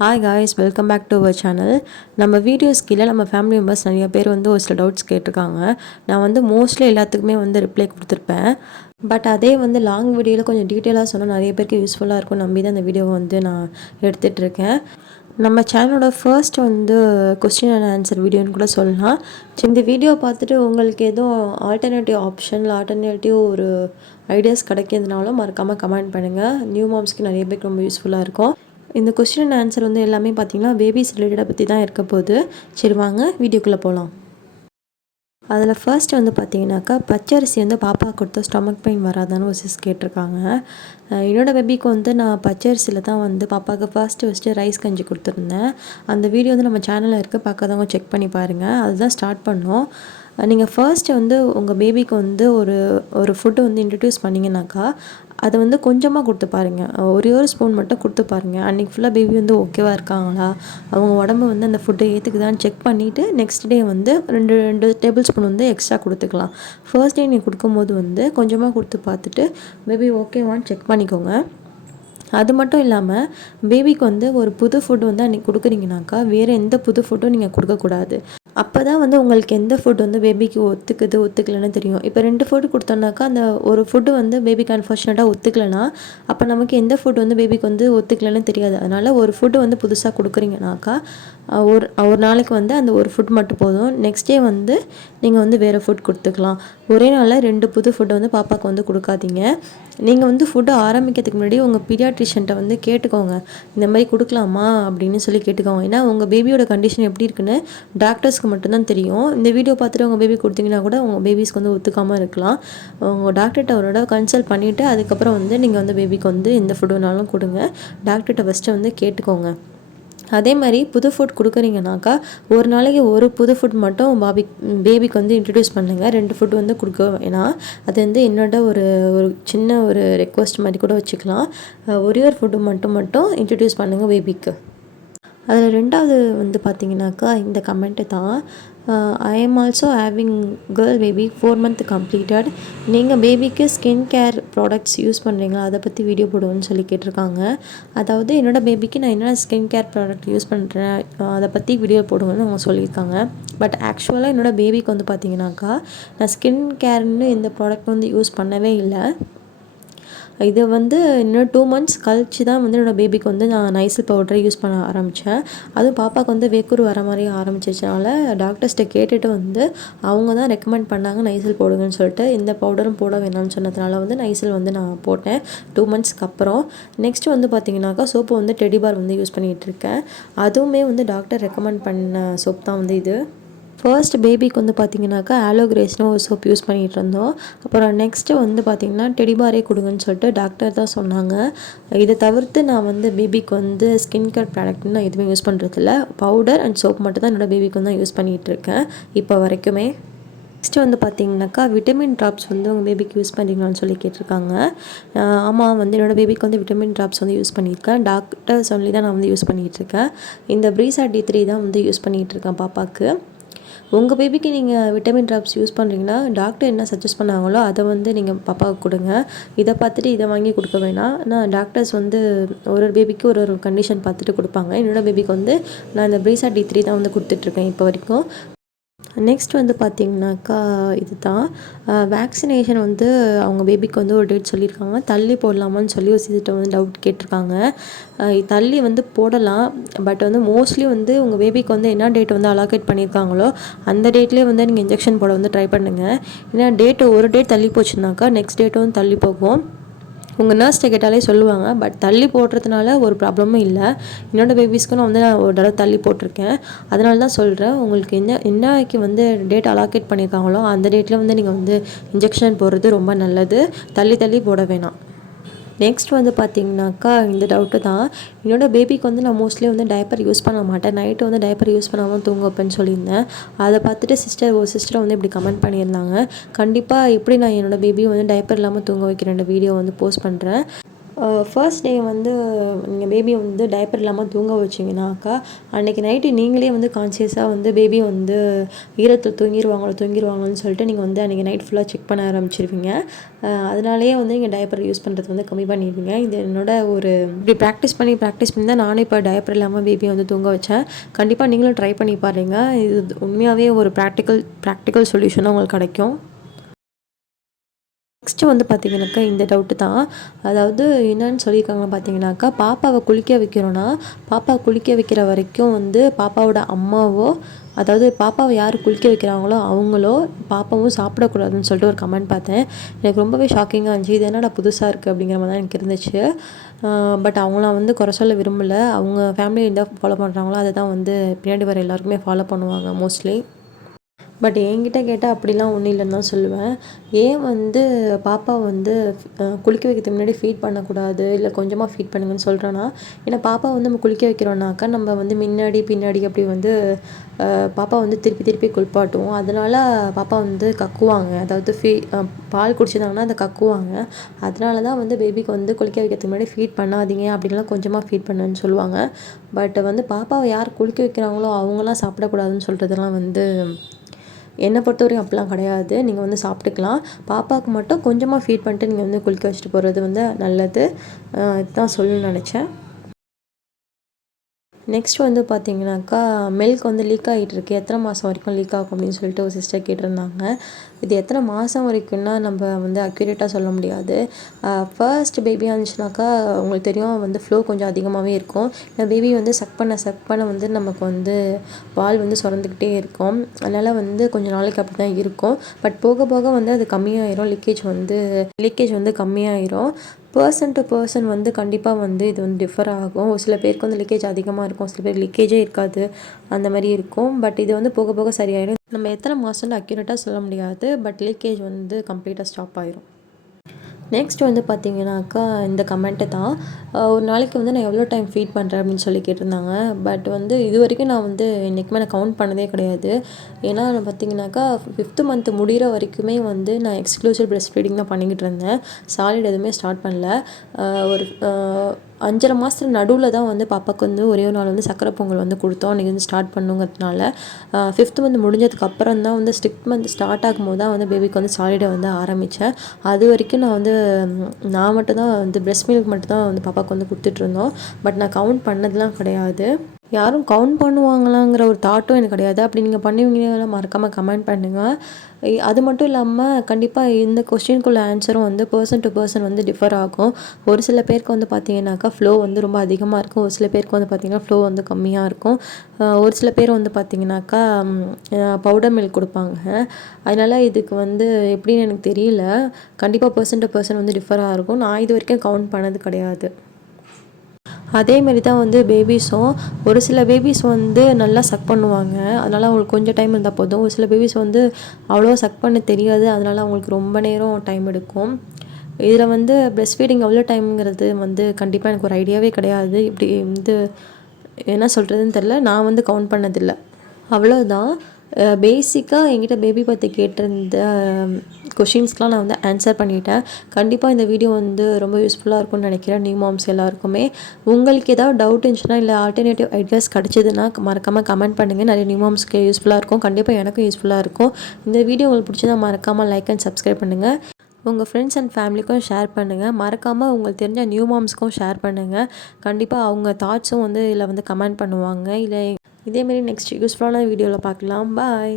Hi guys, welcome back to our channel. நம்ம videos கீழே நம்ம ஃபேமிலி மெம்பர்ஸ் நிறைய பேர் ஒரு சில டவுட்ஸ் கேட்டிருக்காங்க. நான் மோஸ்ட்லி எல்லாத்துக்குமே ரிப்ளை கொடுத்துருப்பேன். பட் அதே லாங் வீடியோவில் கொஞ்சம் டீட்டெயிலாக சொன்னால் நிறைய பேருக்கு யூஸ்ஃபுல்லாக இருக்கும் நம்பி தான் அந்த வீடியோவை நான் எடுத்துகிட்டு இருக்கேன். நம்ம சேனலோட ஃபர்ஸ்ட் கொஸ்டின் அண்ட் ஆன்சர் வீடியோன்னு கூட சொல்லலாம். இந்த வீடியோ பார்த்துட்டு உங்களுக்கு எதுவும் ஆல்டர்னேட்டிவ் ஆப்ஷன் ஆல்டர்னேட்டிவ் ஒரு ஐடியாஸ் கிடைக்கிறதுனாலும் மறக்காமல் கமெண்ட் பண்ணுங்கள். நியூ மாம்ஸ்க்கு நிறைய பேருக்கு ரொம்ப யூஸ்ஃபுல்லாக இருக்கும். இந்த கொஸ்டின் அண்ட் ஆன்சர் எல்லாமே பார்த்திங்கன்னா பேபிஸ் ரிலேட்டடாக பற்றி தான் இருக்க போகுது. சரி வாங்க வீடியோக்குள்ளே போகலாம். அதில் ஃபர்ஸ்ட் பார்த்தீங்கன்னாக்கா பச்சரிசி பாப்பா கொடுத்த ஸ்டொமக் பெயின் வராதான்னு ஒரு சிஸ் கேட்டிருக்காங்க. என்னோடய பேபிக்கு நான் பச்சரிசியில் தான் பாப்பாவுக்கு ஃபஸ்ட்டு ரைஸ் கஞ்சி கொடுத்துருந்தேன். அந்த வீடியோ நம்ம சேனலில் இருக்க பார்க்காதவங்க செக் பண்ணி பாருங்கள். அதுதான் ஸ்டார்ட் பண்ணோம். நீங்கள் ஃபர்ஸ்ட்டு உங்கள் பேபிக்கு ஒரு ஃபுட்டு இன்ட்ரடியூஸ் பண்ணிங்கனாக்கா அதை கொஞ்சமாக கொடுத்து பாருங்கள். ஒரே ஒரு ஸ்பூன் மட்டும் கொடுத்து பாருங்கள். அன்றைக்கி ஃபுல்லாக பேபி ஓகேவாக இருக்காங்களா, அவங்க உடம்பு அந்த ஃபுட்டை ஏற்றுக்குதான்னு செக் பண்ணிவிட்டு நெக்ஸ்ட் டே ரெண்டு டேபிள் ஸ்பூன் எக்ஸ்ட்ரா கொடுத்துக்கலாம். ஃபர்ஸ்ட் டே நீங்கள் கொடுக்கும்போது கொஞ்சமாக கொடுத்து பார்த்துட்டு பேபி ஓகேவான்னு செக் பண்ணிக்கோங்க. அது மட்டும் இல்லாமல் பேபிக்கு ஒரு புது ஃபுட்டு அன்றைக்கி கொடுக்குறீங்கனாக்கா வேறு எந்த புது ஃபுட்டும் நீங்கள் கொடுக்கக்கூடாது. அப்போ தான் உங்களுக்கு எந்த ஃபுட் பேபிக்கு ஒத்துக்கலைன்னு தெரியும். இப்போ 2 ஃபுட்டு கொடுத்தோம்னாக்கா அந்த ஒரு ஃபுட்டு பேபிக்கு அன்ஃபார்ச்சுனேட்டாக ஒத்துக்கலைன்னா அப்போ நமக்கு எந்த ஃபுட் பேபிக்கு ஒத்துக்கலைன்னு தெரியாது. அதனால் ஒரு ஃபுட்டு புதுசாக கொடுக்குறீங்கனாக்கா ஒரு நாளைக்கு அந்த ஒரு ஃபுட் மட்டும் போதும். நெக்ஸ்ட் டே நீங்கள் வேறு ஃபுட் கொடுத்துக்கலாம். ஒரே நாளில் 2 புது ஃபுட்டை பாப்பாவுக்கு கொடுக்காதீங்க. நீங்கள் ஃபுட்டு ஆரம்பிக்கிறதுக்கு முன்னாடி உங்கள் பீடியாட்ரிஷியன்ட்ட கேட்டுக்கோங்க, இந்த மாதிரி கொடுக்கலாமா அப்படின்னு சொல்லி கேட்டுக்கோங்க. ஏன்னா உங்கள் பேபியோட கண்டிஷன் எப்படி இருக்குன்னு டாக்டர்ஸ்க்கு மட்டும்தான் தெரியும். இந்த வீடியோ பார்த்துட்டு உங்கள் பேபி கொடுத்தீங்கன்னா கூட உங்கள் பேபிஸ்க்கு ஒத்துக்காமல் இருக்கலாம். உங்கள் டாக்டர்கிட்ட அவரோட கன்சல்ட் பண்ணிவிட்டு அதுக்கப்புறம் நீங்கள் பேபிக்கு எந்த ஃபுட் வேணாலும் கொடுங்க. டாக்டர்கிட்ட ஃபஸ்ட்டு கேட்டுக்கோங்க. அதே மாதிரி புது ஃபுட் கொடுக்குறீங்கனாக்கா ஒரு நாளைக்கு ஒரு புது ஃபுட் மட்டும் பேபிக்கு இன்ட்ரடியூஸ் பண்ணுங்கள். 2 ஃபுட் கொடுக்க வேணாம். அது என்னோட ஒரு சின்ன ஒரு ரெக்வஸ்ட் மாதிரி கூட வச்சுக்கலாம். ஒரே ஒரு ஃபுட்டு மட்டும் இன்ட்ரடியூஸ் பண்ணுங்கள் பேபிக்கு. அதில் 2வது பார்த்தீங்கன்னாக்கா இந்த கமெண்ட்டு தான். I am also having girl baby 4 month completed. நீங்கள் பேபிக்கு ஸ்கின் கேர் ப்ராடக்ட்ஸ் யூஸ் பண்ணுறீங்களா, அதை பற்றி வீடியோ போடுவோன்னு சொல்லி கேட்டிருக்காங்க. அதாவது என்னோடய பேபிக்கு நான் என்ன ஸ்கின் கேர் ப்ராடக்ட் யூஸ் பண்ணுறேன் அதை பற்றி வீடியோ போடுவேன்னு அவங்க சொல்லியிருக்காங்க. பட் ஆக்சுவலாக என்னோடய பேபிக்கு பார்த்தீங்கன்னாக்கா நான் ஸ்கின் கேர்னு இந்த ப்ராடக்ட் யூஸ் பண்ணவே இல்லை. இது இன்னும் 2 months கழிச்சு தான் என்னோடய பேபிக்கு நான் நைசில் பவுடரை யூஸ் பண்ண ஆரம்பித்தேன். அதுவும் பாப்பாவுக்கு வேக்கூர் வர மாதிரி ஆரம்பிச்சிச்சனால டாக்டர்ஸ்கிட்ட கேட்டுட்டு அவங்க தான் ரெக்கமெண்ட் பண்ணாங்க நைசில் போடுங்கன்னு சொல்லிட்டு. இந்த பவுடரும் போட வேணாம்னு சொன்னதுனால நைசில் நான் போட்டேன் 2 monthsக்கு அப்புறம். நெக்ஸ்ட்டு பார்த்தீங்கன்னாக்கா சோப்பு டெடிபார் யூஸ் பண்ணிகிட்ருக்கேன். அதுவுமே டாக்டர் ரெக்கமெண்ட் பண்ண சோப் தான் இது. ஃபர்ஸ்ட் பேபிக்கு பார்த்தீங்கன்னாக்கா ஆலோகிரேஸ்னு ஒரு சோப் யூஸ் பண்ணிகிட்டு இருந்தோம். அப்புறம் நெக்ஸ்ட்டு பார்த்தீங்கன்னா டெடிபாரே கொடுங்கன்னு சொல்லிட்டு டாக்டர் தான் சொன்னாங்க. இதை தவிர்த்து நான் பேபிக்கு ஸ்கின் கேர் ப்ராடக்ட்னு நான் எதுவுமே யூஸ் பண்ணுறதில்ல. பவுடர் அண்ட் சோப் மட்டும் தான் என்னோடய பேபிக்கு யூஸ் பண்ணிகிட்ருக்கேன் இப்போ வரைக்குமே. நெக்ஸ்ட்டு பார்த்தீங்கன்னாக்கா விட்டமின் ட்ராப்ஸ் உங்கள் பேபிக்கு யூஸ் பண்ணுறீங்களான்னு சொல்லி கேட்டிருக்காங்க. ஆமாம் என்னோடய பேபிக்கு விட்டமின் ட்ராப்ஸ் யூஸ் பண்ணியிருக்கேன். டாக்டர் சொல்லி தான் நான் யூஸ் பண்ணிகிட்ருக்கேன். இந்த ப்ரீசா D3 தான் யூஸ் பண்ணிகிட்ருக்கேன் பாப்பாவுக்கு. உங்கள் பேபிக்கு நீங்கள் விட்டமின் ட்ராப்ஸ் யூஸ் பண்ணுறீங்கன்னா டாக்டர் என்ன சஜஸ்ட் பண்ணாங்களோ அதை நீங்கள் பாப்பாவுக்கு கொடுங்க. இதை பார்த்துட்டு இதை வாங்கி கொடுக்க வேணாம். நான் டாக்டர்ஸ் ஒரு பேபிக்கு ஒரு கண்டிஷன் பார்த்துட்டு கொடுப்பாங்க. என்னோடய பேபிக்கு நான் இந்த ப்ரீசா D3 தான் கொடுத்துட்ருக்கேன் இப்போ வரைக்கும். நெக்ஸ்ட் பார்த்தீங்கன்னாக்கா இது தான் வேக்சினேஷன் அவங்க பேபிக்கு ஒரு டேட் சொல்லியிருக்காங்க. தள்ளி போடலாமான்னு சொல்லி ஒரு சிஸ்டர் டவுட் கேட்டிருக்காங்க. தள்ளி போடலாம். பட் மோஸ்ட்லி உங்கள் பேபிக்கு என்ன டேட் அலோகேட் பண்ணியிருக்காங்களோ அந்த டேட்லேயே நீங்கள் இன்ஜெக்ஷன் போட ட்ரை பண்ணுங்கள். ஏன்னா ஒரு டேட் தள்ளி போச்சுனாக்கா நெக்ஸ்ட் டேட்டும் தள்ளி போகும். உங்கள் நர்ஸ்ட்டை கேட்டாலே சொல்லுவாங்க. பட் தள்ளி போடுறதுனால ஒரு ப்ராப்ளமும் இல்லை. என்னோடய பேபிஸ்க்கு நான் ஒரு தடவை தள்ளி போட்டிருக்கேன். அதனால தான் சொல்கிறேன். உங்களுக்கு என்னைக்கு டேட் அலோகேட் பண்ணியிருக்காங்களோ அந்த டேட்டில் நீங்கள் இன்ஜெக்ஷன் போடுறது ரொம்ப நல்லது. தள்ளி போட வேணாம். நெக்ஸ்ட் பார்த்தீங்கன்னாக்கா இந்த டவுட்டு தான். என்னோடய பேபிக்கு நான் மோஸ்ட்லி டைப்பர் யூஸ் பண்ண மாட்டேன். நைட்டு டைப்பர் யூஸ் பண்ணாமல் தூங்க வைப்பேன்னு சொல்லியிருந்தேன். அதை பார்த்துட்டு ஒரு சிஸ்டர் இப்படி கமெண்ட் பண்ணியிருந்தாங்க. கண்டிப்பாக எப்படி நான் என்னோடய பேபி டைப்பர் இல்லாமல் தூங்க வைக்கிறேன் வீடியோ போஸ்ட் பண்ணுறேன். ஃபர்ஸ்ட் டே வந்து நீங்கள் பேபியை வந்து டைப்பர் இல்லாமல் தூங்க வச்சிங்கனாக்கா அன்றைக்கி நைட்டு நீங்களே வந்து கான்சியஸாக வந்து பேபி வந்து ஈரத்தில் தூங்கிடுவாங்கன்னு சொல்லிட்டு நீங்கள் வந்து அன்றைக்கி நைட் ஃபுல்லாக செக் பண்ண ஆரம்பிச்சிருவீங்க. அதனாலேயே வந்து நீங்கள் டைப்பர் யூஸ் பண்ணுறது வந்து கம்மி பண்ணிடுவீங்க. இது என்னோட ஒரு இப்படி ப்ராக்டிஸ் பண்ணி தான் நானும் இப்போ டைப்பர் இல்லாமல் பேபியை வந்து தூங்க வச்சேன். கண்டிப்பாக நீங்களும் ட்ரை பண்ணி பாருங்கள். இது உண்மையாகவே ஒரு ப்ராக்டிக்கல் சொல்யூஷனாக உங்களுக்கு கிடைக்கும். நெக்ஸ்ட்டு வந்து பார்த்திங்கனாக்கா இந்த டவுட்டு தான். அதாவது என்னன்னு சொல்லியிருக்காங்கன்னு பார்த்தீங்கன்னாக்கா, பாப்பாவை குளிக்க வைக்கிறோன்னா பாப்பா குளிக்க வைக்கிற வரைக்கும் வந்து பாப்பாவோட அம்மாவோ, அதாவது பாப்பாவை யார் குளிக்க வைக்கிறாங்களோ அவங்களோ பாப்பாவும் சாப்பிடக்கூடாதுன்னு சொல்லிட்டு ஒரு கமெண்ட் பார்த்தேன். எனக்கு ரொம்பவே ஷாக்கிங்காக இருந்துச்சு. இது என்னடா புதுசாக இருக்குது அப்படிங்கிற மாதிரி தான் எனக்கு இருந்துச்சு. பட் அவங்களாம் வந்து குறை சொல்ல விரும்பலை. அவங்க ஃபேமிலி என்ன ஃபாலோ பண்ணுறாங்களோ அதை தான் வந்து பின்னாடி வர எல்லாருக்குமே ஃபாலோ பண்ணுவாங்க மோஸ்ட்லி. பட் என்கிட்ட கேட்டால் அப்படிலாம் ஒன்றும் இல்லைன்னு தான் சொல்லுவேன். ஏன் வந்து பாப்பா வந்து குளிக்க வைக்கிறதுக்கு முன்னாடி ஃபீட் பண்ணக்கூடாது, இல்லை கொஞ்சமாக ஃபீட் பண்ணுங்கன்னு சொல்கிறேன்னா, ஏன்னா பாப்பா வந்து நம்ம குளிக்க வைக்கிறோன்னாக்கா நம்ம வந்து முன்னாடி பின்னாடி அப்படி வந்து பாப்பா வந்து திருப்பி குளிப்பாட்டுவோம். அதனால பாப்பா வந்து கக்குவாங்க. அதாவது பால் குடிச்சிருந்தாங்கன்னா அதை கக்குவாங்க. அதனால தான் வந்து பேபிக்கு வந்து குளிக்க வைக்கிறதுக்கு முன்னாடி ஃபீட் பண்ணாதீங்க, அப்படின்லாம் கொஞ்சமாக ஃபீட் பண்ணுன்னு சொல்லுவாங்க. பட் வந்து பாப்பாவை யார் குளிக்க வைக்கிறாங்களோ அவங்களாம் சாப்பிடக்கூடாதுன்னு சொல்கிறதெல்லாம் வந்து என்னை பொறுத்தவரைக்கும் அப்படிலாம் கிடையாது. நீங்கள் வந்து சாப்பிட்டுக்கலாம். பாப்பாவுக்கு மட்டும் கொஞ்சமாக ஃபீட் பண்ணிட்டு நீங்கள் வந்து குளிக்க வச்சுட்டு போகிறது வந்து நல்லது. இதுதான் சொல்லணும்னு நினச்சேன். நெக்ஸ்ட் வந்து பார்த்தீங்கன்னாக்கா, மில்க் வந்து லீக் ஆகிட்டுருக்கு. எத்தனை மாதம் வரைக்கும் லீக் ஆகும் அப்படின்னு சொல்லிட்டு ஒரு சிஸ்டர் கேட்டிருந்தாங்க. இது எத்தனை மாதம் வரைக்கும்னா நம்ம வந்து அக்யூரேட்டாக சொல்ல முடியாது. ஃபர்ஸ்ட் பேபியாக இருந்துச்சுனாக்கா உங்களுக்கு தெரியும் வந்து ஃப்ளோ கொஞ்சம் அதிகமாகவே இருக்கும். இந்த பேபி வந்து சக் பண்ண வந்து நமக்கு வந்து பால் வந்து சுரந்துக்கிட்டே இருக்கும். அதனால் வந்து கொஞ்சம் நாளைக்கு அப்படி தான் இருக்கும். பட் போக போக வந்து அது கம்மியாயிரும். லீக்கேஜ் வந்து கம்மியாயிரும். பர்சன் டு பர்சன் வந்து கண்டிப்பாக வந்து இது வந்து டிஃபர் ஆகும். ஒரு சில பேருக்கு வந்து லீக்கேஜ் அதிகமாக இருக்கும், சில பேருக்கு லீக்கேஜே இருக்காது, அந்த மாதிரி இருக்கும். பட் இது வந்து போக போக சரியாயிடும். நம்ம எத்தனை மாதம்னு அக்யூரேட்டாக சொல்ல முடியாது. பட் லீக்கேஜ் வந்து கம்ப்ளீட்டாக ஸ்டாப் ஆயிரும். நெக்ஸ்ட் வந்து பார்த்திங்கனாக்கா இந்த கமெண்ட்டு தான். ஒரு நாளைக்கு வந்து நான் எவ்வளோ டைம் ஃபீட் பண்ணுறேன் அப்படின்னு சொல்லி கேட்டிருந்தாங்க. பட் வந்து இது வரைக்கும் நான் வந்து இன்றைக்குமே நான் கவுண்ட் பண்ணதே கிடையாது. ஏன்னா பார்த்திங்கனாக்கா 5th மந்த் முடிகிற வரைக்குமே வந்து நான் எக்ஸ்க்ளூசிவ் ப்ரெஸ்ட் ஃபீடிங் தான் பண்ணிக்கிட்டு இருந்தேன். சாலிட் எதுவுமே ஸ்டார்ட் பண்ணல. ஒரு 5.5 மாதத்துல நடுவில் தான் வந்து பாப்பாவுக்கு வந்து ஒரே ஒரு நாள் வந்து சக்கரை பொங்கல் வந்து கொடுத்தோம். அன்றைக்கி வந்து ஸ்டார்ட் பண்ணுங்கிறதுனால 5th மந்த் முடிஞ்சதுக்கு அப்புறம் தான் வந்து 6th மந்த் ஸ்டார்ட் ஆகும்போது தான் வந்து பேபிக்கு வந்து சாலிடை வந்து ஆரம்பித்தேன். அது வரைக்கும் நான் மட்டும்தான் வந்து ப்ரெஸ்ட் மில்க் மட்டும்தான் வந்து பாப்பாவுக்கு வந்து கொடுத்துட்ருந்தோம். பட் நான் கவுண்ட் பண்ணதெலாம் கிடையாது. யாரும் கவுண்ட் பண்ணுவாங்களாங்கிற ஒரு தாட்டும் எனக்கு கிடையாது. அப்படி நீங்கள் பண்ணுவீங்கன்னா மறக்காமல் கமெண்ட் பண்ணுங்கள். அது மட்டும் இல்லாமல் கண்டிப்பாக இந்த கொஸ்டினுக்குள்ள ஆன்சரும் வந்து பர்சன் டு பர்சன் வந்து டிஃபர் ஆகும். ஒரு சில பேருக்கு வந்து பார்த்திங்கனாக்கா ஃப்ளோ வந்து ரொம்ப அதிகமாக இருக்கும். ஒரு சில பேருக்கு வந்து பார்த்திங்கன்னா ஃப்ளோ வந்து கம்மியாக இருக்கும். ஒரு சில பேர் வந்து பார்த்திங்கனாக்கா பவுடர் மில்க் கொடுப்பாங்க. அதனால் இதுக்கு வந்து எப்படின்னு எனக்கு தெரியல. கண்டிப்பாக பர்சன் டு பர்சன் வந்து டிஃபராக இருக்கும். நான் இது வரைக்கும் கவுண்ட் பண்ணது கிடையாது. அதேமாரி தான் வந்து பேபிஸும். ஒரு சில பேபிஸ் வந்து நல்லா சக் பண்ணுவாங்க. அதனால் அவங்களுக்கு கொஞ்சம் டைம் இருந்தால் போதும். ஒரு சில பேபிஸ் வந்து அவ்வளோ சக் பண்ண தெரியாது. அதனால் அவங்களுக்கு ரொம்ப நேரம் டைம் எடுக்கும். இதில் வந்து ப்ரெஸ்ட் ஃபீடிங் எவ்வளோ டைம்ங்கிறது வந்து கண்டிப்பாக எனக்கு ஒரு ஐடியாவே கிடையாது. இப்படி வந்து என்ன சொல்கிறதுன்னு தெரில. நான் வந்து கவுண்ட் பண்ணதில்லை. அவ்வளோதான். பேசிக்காக என்கிட்ட பேபி பற்றி கேட்டிருந்த கொஷின்ஸ்க்கெலாம் நான் வந்து ஆன்சர் பண்ணிட்டேன். கண்டிப்பாக இந்த வீடியோ வந்து ரொம்ப யூஸ்ஃபுல்லாக இருக்கும்னு நினைக்கிறேன் நியூ மாம்ஸ் எல்லாருக்குமே. உங்களுக்கு ஏதாவது டவுட் இருந்துச்சுன்னா இல்லை ஆல்டர்னேட்டிவ் ஐடியாஸ் கிடச்சிதுன்னா மறக்காமல் கமெண்ட் பண்ணுங்கள். நிறைய நியூ மாம்ஸ்க்கு யூஸ்ஃபுல்லாக இருக்கும். கண்டிப்பாக எனக்கும் யூஸ்ஃபுல்லாக இருக்கும். இந்த வீடியோ உங்களுக்கு பிடிச்சதா மறக்காமல் லைக் அண்ட் சப்ஸ்கிரைப் பண்ணுங்கள். உங்கள் ஃப்ரெண்ட்ஸ் அண்ட் ஃபேமிலிக்கும் ஷேர் பண்ணுங்கள். மறக்காமல் உங்களுக்கு தெரிஞ்ச நியூ மாம்ஸ்க்கும் ஷேர் பண்ணுங்கள். கண்டிப்பாக அவங்க தாட்ஸும் வந்து இதில் வந்து கமெண்ட் பண்ணுவாங்க. இல்லை இதேமாரி நெக்ஸ்ட் யூஸ்ஃபுல்லான வீடியோவில் பார்க்கலாம். பாய்.